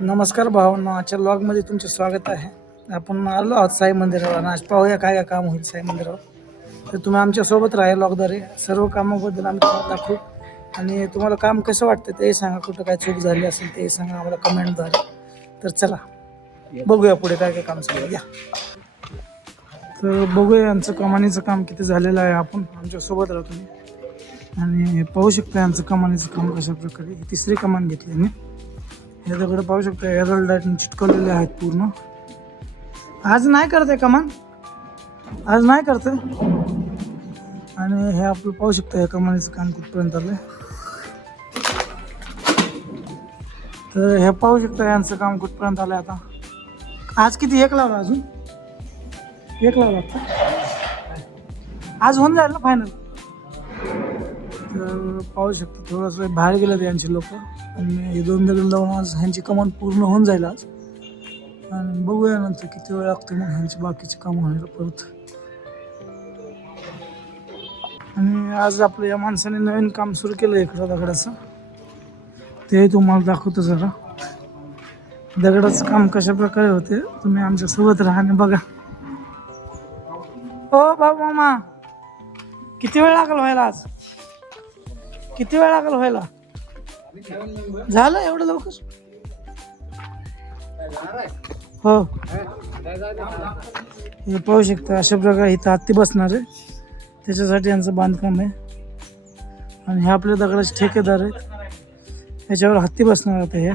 नमस्कार भावांनो, आजच्या ब्लॉगमध्ये तुमचे स्वागत आहे. आपण आलो आहोत साई मंदिरावर आणि आज पाहूया काय काय काम होईल साई मंदिरावर. तर तुम्ही आमच्यासोबत राहा ब्लॉगद्वारे. सर्व कामाबद्दल आम्ही तुम्हाला दाखवू आणि तुम्हाला काम कसं वाटतं ते सांगा. कुठं काय चूक झाली असेल ते सांगा आम्हाला कमेंटद्वारे. तर चला बघूया पुढे काय काय काम चालू या. तर बघूया यांचं कमानीचं काम किती झालेलं आहे. आपण आमच्यासोबत राहा तुम्ही आणि पाहू शकता यांचं कमानीचं काम कशा प्रकारे. ही तिसरी कमान घेतली मी. हे दगड पाहू शकता एरल डायटिंग चिटकवलेले आहेत पूर्ण. आज नाही करते कमान, आज नाही करते. आणि हे आपलं पाहू शकता या कमानीचं काम कुठपर्यंत आलंय. तर हे पाहू शकता यांचं काम कुठपर्यंत आलंय. आता आज किती एक लावला, अजून एक लावला आज होऊन जाईल ना फायनल. तर पाहू शकता थोडंसं बाहेर गेलं यांची लोक आणि हे दोन दगड लावून आज ह्यांची कमान पूर्ण होऊन जाईल आज. आणि बघूया नंतर किती वेळ लागतो मग ह्यांची बाकीची कामं व्हायला परत. आणि आज आपलं या माणसाने नवीन काम सुरू केलं इकडं दगडाचं, ते तुम्हाला दाखवतो जरा. दगडाचं काम कशा प्रकारे होते तुम्ही आमच्या सोबत राहा आणि बघा. हो बाबू मामा, किती वेळ लागेल व्हायला आज? किती वेळ लागेल व्हायला? झालं एवढं लवकर? हो, हे पाहू शकता अशा प्रकारे इथं हत्ती बसणार आहे, त्याच्यासाठी यांचं बांधकाम आहे. आणि हे आपले दगडाचे ठेकेदार आहेत, याच्यावर हत्ती बसणार आता हे.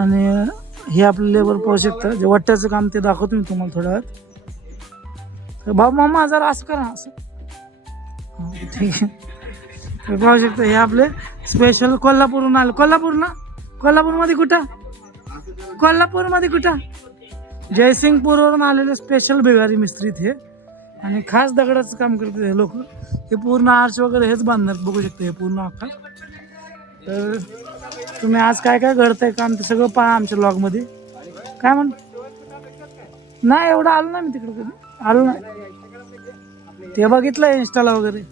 आणि हे आपले लेबर पाहू शकता जे वट्ट्याचं काम ते दाखवतो मी तुम्हाला थोड्या वेळात. तर बाबू मामा जरा असं करा, असं ठीक आहे. तर पाहू शकता हे आपले स्पेशल कोल्हापूरहून आले. कोल्हापूर ना? कोल्हापूरमध्ये कुठं? कोल्हापूरमध्ये कुठं? जयसिंगपूरवरून आलेले स्पेशल बिगारी मिस्त्रीत हे. आणि खास दगडाचं काम करतात हे लोक. हे पूर्ण आर्च वगैरे हेच बांधणार, बघू शकता हे पूर्ण अख्खा. तर तुम्ही आज काय काय घडतंय काम ते सगळं पहा आमच्या ब्लॉगमध्ये. काय म्हण नाही एवढं आलो ना मी तिकडे, कधी आलो ना. ते बघितलंय इंस्टाला वगैरे.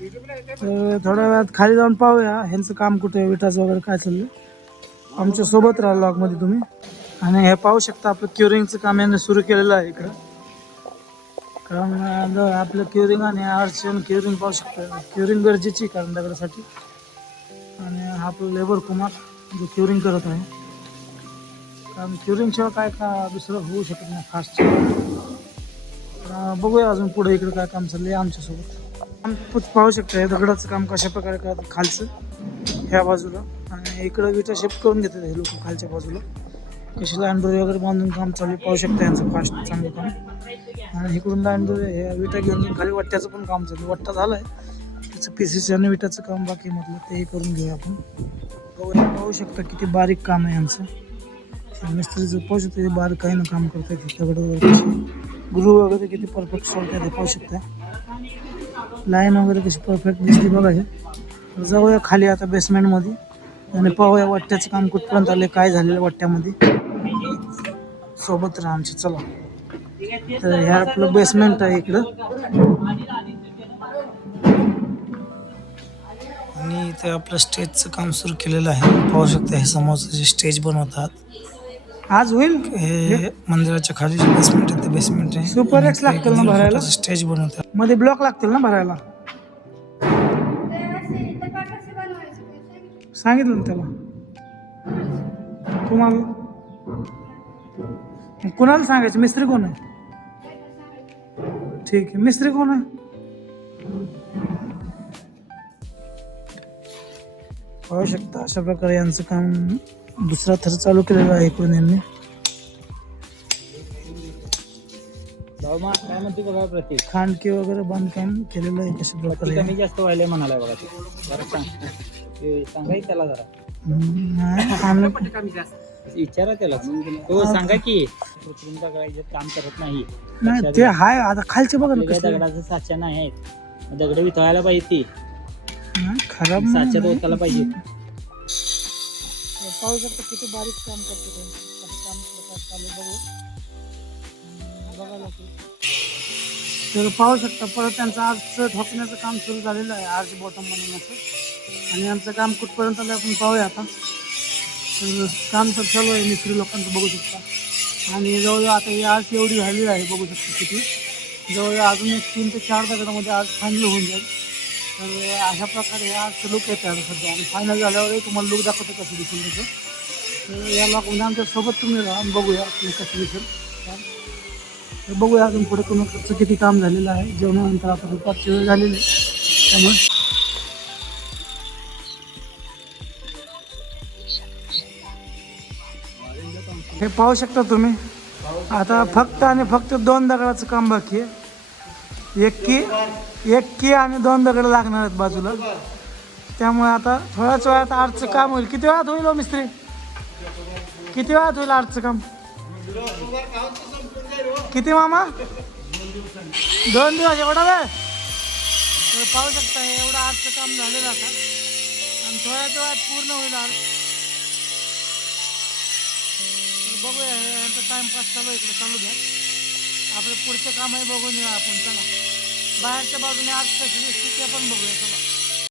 तर थोड्या वेळात खाली जाऊन पाहूया ह्यांचं काम कुठे, विटाचं वगैरे काय चाललं. आमच्या सोबत राहा ब्लॉगमध्ये तुम्ही. आणि हे पाहू शकता आपलं क्युरिंगचं काम यांनी सुरू केलेलं आहे इकडं. कारण आपलं क्युरिंग आणि आर्च क्युरिंग पाहू शकता. क्युरिंग गरजेची कारण दगडासाठी. आणि हा आपलं लेबर कुमार जो क्युरिंग करत आहे, कारण क्युरिंगशिवाय काय का दुसरं होऊ शकत नाही फास्ट. बघूया अजून पुढे इकडे काय काम चाललंय आमच्यासोबत. पाहू शकता हे दगडाचं काम कशा प्रकारे करतात खालचं ह्या बाजूला. आणि इकडं विटा शिफ्ट करून घेतात हे लोक खालच्या बाजूला. कशी लाईनडोरी वगैरे बांधून काम चालू पाहू शकता यांचं फास्ट चांगलं काम. आणि इकडून लाईनडोरी हे विटा घेऊन खाली वट्ट्याचं पण काम चालू. वट्टा झालं आहे, त्याचं पीसीसी आणि विटाचं काम बाकी म्हटलं तेही करून घेऊया आपण. पाहू शकता किती बारीक काम आहे यांचं. मिस्त्रीचं पाहू शकता हे बारीक काही ना काम करतात. दगड वगैरे कशी ग्रू वगैरे किती परफेक्ट सोडतात हे पाहू शकता. लाईन वगैरे कशी परफेक्ट दिसते बघा हे. जाऊया खाली आता बेसमेंटमध्ये आणि पाहूया वट्ट्याचं काम कुठपर्यंत आले, काय झालेलं वट्ट्यामध्ये. सोबत राहा आमच्या, चला. तर हे आपलं बेसमेंट आहे इकडं. आणि इथे आपलं स्टेजचं काम सुरू केलेलं आहे. पाहू शकता हे समोरचं जे स्टेज बनवतात आज होईल. हे मंदिराच्या खाली जे बेसमेंट आहे ते बेसमेंट आहे. सुपर एक्स लागतील ना भरायला, स्टेज बनवतात. मध्ये ब्लॉक लागतील ना भरायला, सांगितलं ना त्याला तुम्हाला. कुणाला सांगायचं? मिस्त्री कोण आहे? ठीक आहे, मिस्त्री कोण आहे? पाहू शकता अशा प्रकारे यांचं काम दुसरा थर चालू केलेला आहे इकडून यांनी. काय म्हणते बघा प्रतीक, खांडके वगैरे बांधकाम केलेलं आहे कशा प्रकारे. कमी जास्त व्हायला म्हणाला बघा. जरा सांगाय त्याला जरा विचारा त्याला. तो सांगा की कृत्रिम दगडाचं काम करत नाही. नाही ते हाय आता खालचे बघा ना दगडाचं साच्या नाही आहेत, दगड वितळायला पाहिजे. ती खराब साच्यात ओतायला पाहिजे. पाहू शकता किती बारीक काम करतो ते. कसं काम चालू बघू बघायला तर पाहू शकता परत त्यांचं आर्चचं ठोकण्याचं काम सुरू झालेलं आहे, आर्च बॉटम बनवण्याचं. आणि आमचं काम कुठपर्यंत आलं आपण पाहूया आता. तर काम तर चालू आहे मिस्त्री लोकांचं, बघू शकता. आणि जवळजवळ आता ही आर्च एवढी झालेली आहे, बघू शकता किती. जवळजवळ अजून एक 3 ते 4 दगडामध्ये आर्च फायनल होऊन जाईल. तर अशा प्रकारे हे आर्चचं लुक येतं आता सध्या. आणि फायनल झाल्यावरही तुम्हाला लुक दाखवतो कसं दिसेल त्याचं. तर याला म्हणजे आमच्यासोबत तुम्ही राहा आणि बघूया तुम्ही कसं दिसेल. तर बघूया अजून पुढे कोणाचं किती काम झालेलं आहे. जेवणानंतर आता दुपारची वेळ झालेली आहे, त्यामुळे हे पाहू शकता तुम्ही. आता फक्त आणि फक्त 2 दगडाचं काम बाकी आहे. एक की आणि 2 दगड लागणार आहेत बाजूला. त्यामुळे आता थोड्याच वेळात आर्चचं काम होईल. किती वेळात होईल हो मिस्त्री? किती वेळात होईल आर्चचं काम? किती मामा? 2 दिवस एवढा वेळ? तर पाहू शकता हे एवढं आर्चचं काम झालेलं आता. आणि थोड्याच वेळात पूर्ण होईल आर्च. बघूया, हे यांचा टाइमपास चालू आहे, इकडे चालू द्या. आपलं पुढचं कामही बघून येऊ आपण. चला बाहेरच्या बाजूने आर्च कशी दिसते ते पण बघूया. चला.